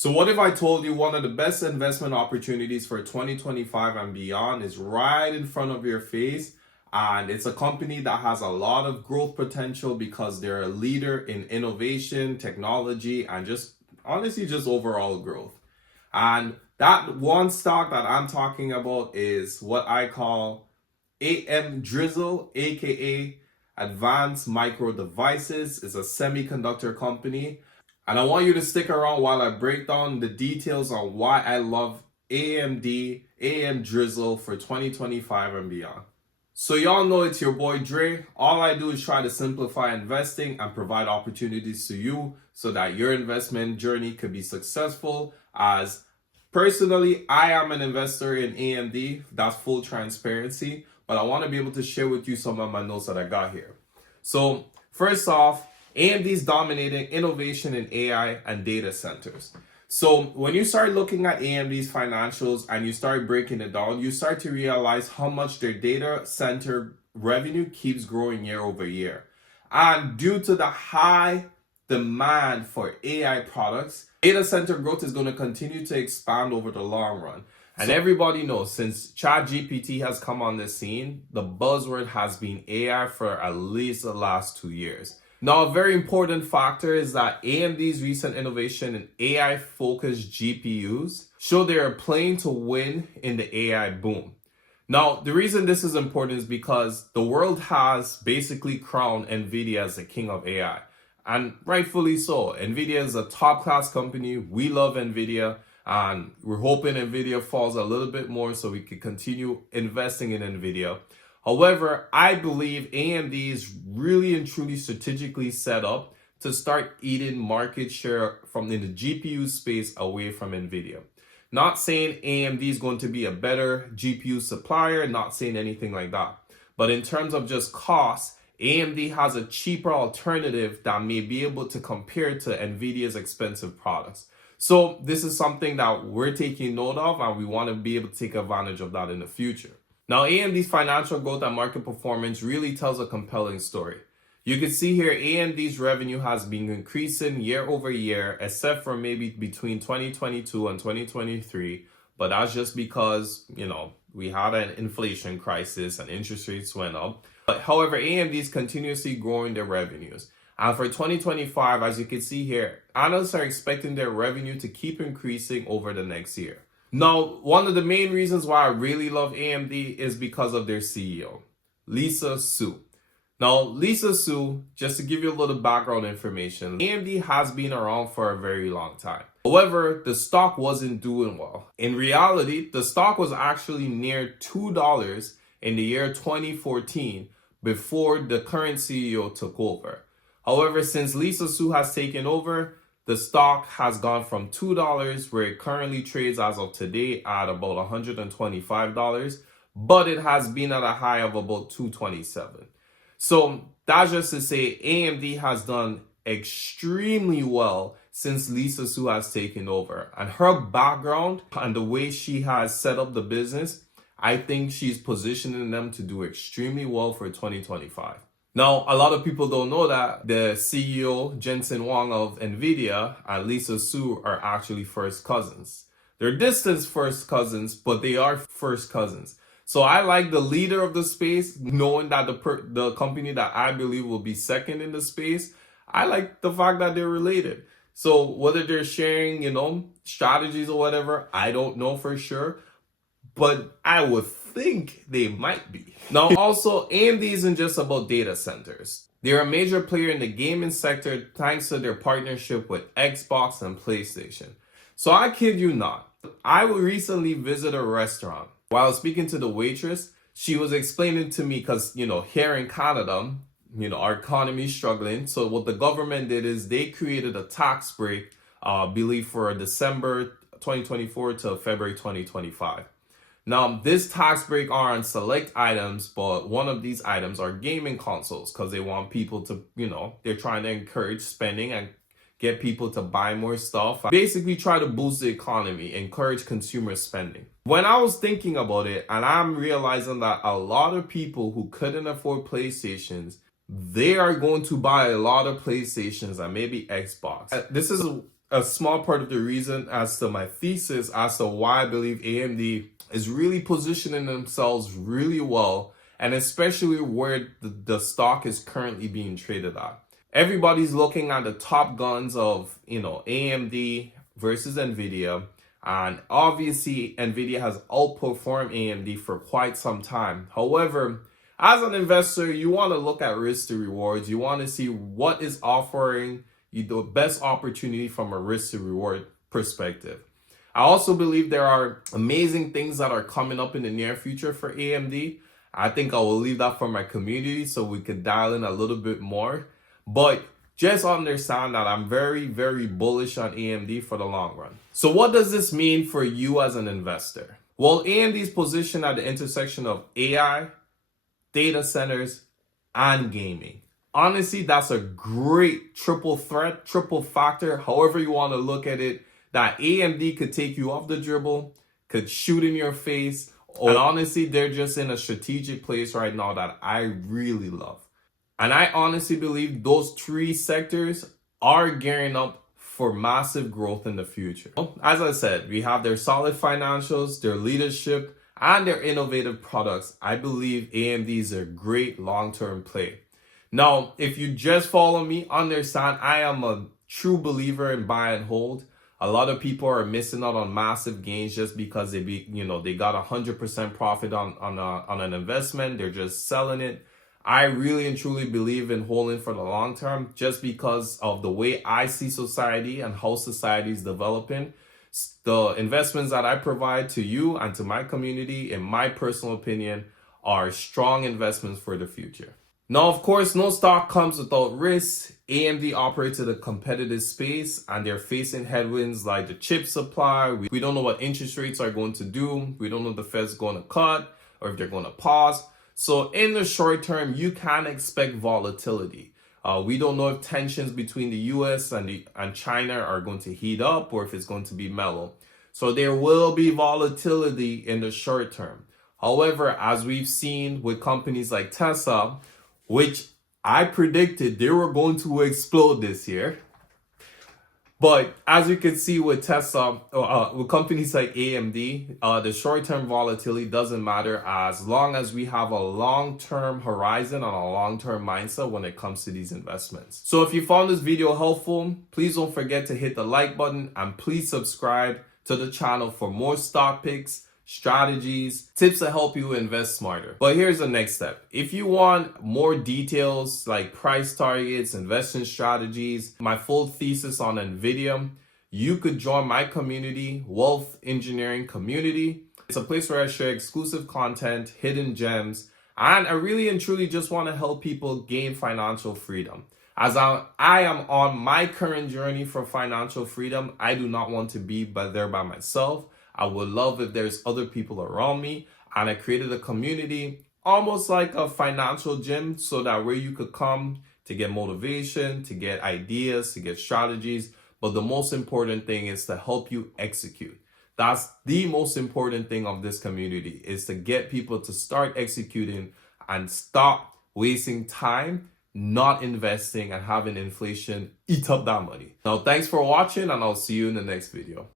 So what if I told you one of the best investment opportunities for 2025 and beyond is right in front of your face, and it's a company that has a lot of growth potential because they're a leader in innovation, technology, and just honestly just overall growth. And that one stock that I'm talking about is what I call AM Drizzle, aka Advanced Micro Devices. Is a semiconductor company. And I want you to stick around while I break down the details on why I love AMD, AM Drizzle for 2025 and beyond. So y'all know it's your boy Dre. All I do is try to simplify investing and provide opportunities to you so that your investment journey could be successful. As personally, I am an investor in AMD. That's full transparency. But I want to be able to share with you some of my notes that I got here. So first off, AMD is dominating innovation in AI and data centers. So when you start looking at AMD's financials and you start breaking it down, you start to realize how much their data center revenue keeps growing year over year. And due to the high demand for AI products, data center growth is going to continue to expand over the long run. And everybody knows since ChatGPT has come on the scene, the buzzword has been AI for at least the last 2 years. Now, a very important factor is that AMD's recent innovation in AI-focused GPUs show they are playing to win in the AI boom. Now, the reason this is important is because the world has basically crowned NVIDIA as the king of AI. And rightfully so. NVIDIA is a top-class company. We love NVIDIA. And we're hoping NVIDIA falls a little bit more so we can continue investing in NVIDIA. However, I believe AMD is really and truly strategically set up to start eating market share from in the GPU space away from NVIDIA. Not saying AMD is going to be a better GPU supplier, not saying anything like that. But in terms of just cost, AMD has a cheaper alternative that may be able to compare to NVIDIA's expensive products. So this is something that we're taking note of, and we want to be able to take advantage of that in the future. Now, AMD's financial growth and market performance really tells a compelling story. You can see here AMD's revenue has been increasing year over year, except for maybe between 2022 and 2023. But that's just because, we had an inflation crisis and interest rates went up. But however, AMD is continuously growing their revenues. And for 2025, as you can see here, analysts are expecting their revenue to keep increasing over the next year. Now, one of the main reasons why I really love AMD is because of their CEO, Lisa Su. Now, Lisa Su, just to give you a little background information, AMD has been around for a very long time. However, the stock wasn't doing well. In reality, the stock was actually near $2 in the year 2014 before the current CEO took over. However, since Lisa Su has taken over, the stock has gone from $2, where it currently trades as of today at about $125, but it has been at a high of about $227. So that's just to say AMD has done extremely well since Lisa Su has taken over. And her background and the way she has set up the business, I think she's positioning them to do extremely well for 2025. Now, a lot of people don't know that the CEO, Jensen Huang of NVIDIA, and Lisa Su are actually first cousins. They're distant first cousins, but they are first cousins. So I like the leader of the space, knowing that the company that I believe will be second in the space, I like the fact that they're related. So whether they're sharing, strategies or whatever, I don't know for sure, but I would think they might be. Now, also, AMD isn't just about data centers. They're a major player in the gaming sector thanks to their partnership with Xbox and PlayStation. So I kid you not, I recently visited a restaurant. While speaking to the waitress, she was explaining to me because, here in Canada, our economy is struggling. So what the government did is they created a tax break, I believe for December 2024 to February 2025. Now, this tax break are on select items, but one of these items are gaming consoles because they want people to, they're trying to encourage spending and get people to buy more stuff. Basically try to boost the economy, encourage consumer spending. When I was thinking about it, and I'm realizing that a lot of people who couldn't afford PlayStations, they are going to buy a lot of PlayStations and maybe Xbox. This is a small part of the reason as to my thesis as to why I believe AMD is really positioning themselves really well, and especially where the stock is currently being traded at. Everybody's looking at the top guns of, AMD versus Nvidia, and obviously Nvidia has outperformed AMD for quite some time. However, as an investor, you want to look at risk to rewards. You want to see what is offering you the best opportunity from a risk to reward perspective. I also believe there are amazing things that are coming up in the near future for AMD. I think I will leave that for my community so we can dial in a little bit more. But just understand that I'm very, very bullish on AMD for the long run. So what does this mean for you as an investor? Well, AMD is positioned at the intersection of AI, data centers, and gaming. Honestly, that's a great triple threat, triple factor, however you want to look at it, that AMD could take you off the dribble, could shoot in your face, and honestly, they're just in a strategic place right now that I really love. And I honestly believe those three sectors are gearing up for massive growth in the future. As I said, we have their solid financials, their leadership, and their innovative products. I believe AMD is a great long-term play. Now, if you just follow me, understand I am a true believer in buy and hold. A lot of people are missing out on massive gains just because they got 100% profit on an investment. They're just selling it. I really and truly believe in holding for the long term just because of the way I see society and how society is developing. The investments that I provide to you and to my community, in my personal opinion, are strong investments for the future. Now, of course, no stock comes without risk. AMD operates in a competitive space and they're facing headwinds like the chip supply. We don't know what interest rates are going to do. We don't know if the Fed's going to cut or if they're going to pause. So in the short term, you can expect volatility. We don't know if tensions between the US and China are going to heat up or if it's going to be mellow. So there will be volatility in the short term. However, as we've seen with companies like Tesla, which I predicted they were going to explode this year. But as you can see with Tesla, with companies like AMD, the short-term volatility doesn't matter as long as we have a long-term horizon and a long-term mindset when it comes to these investments. So if you found this video helpful, please don't forget to hit the like button and please subscribe to the channel for more stock picks, strategies, tips to help you invest smarter. But here's the next step. If you want more details like price targets, investment strategies, my full thesis on Nvidia, you could join my community, Wealth Engineering Community. It's a place where I share exclusive content, hidden gems, and I really and truly just want to help people gain financial freedom. As I am on my current journey for financial freedom, I do not want to be there by myself. I would love if there's other people around me, and I created a community almost like a financial gym so that where you could come to get motivation, to get ideas, to get strategies. But the most important thing is to help you execute. That's the most important thing of this community, is to get people to start executing and stop wasting time not investing and having inflation eat up that money. Now, thanks for watching and I'll see you in the next video.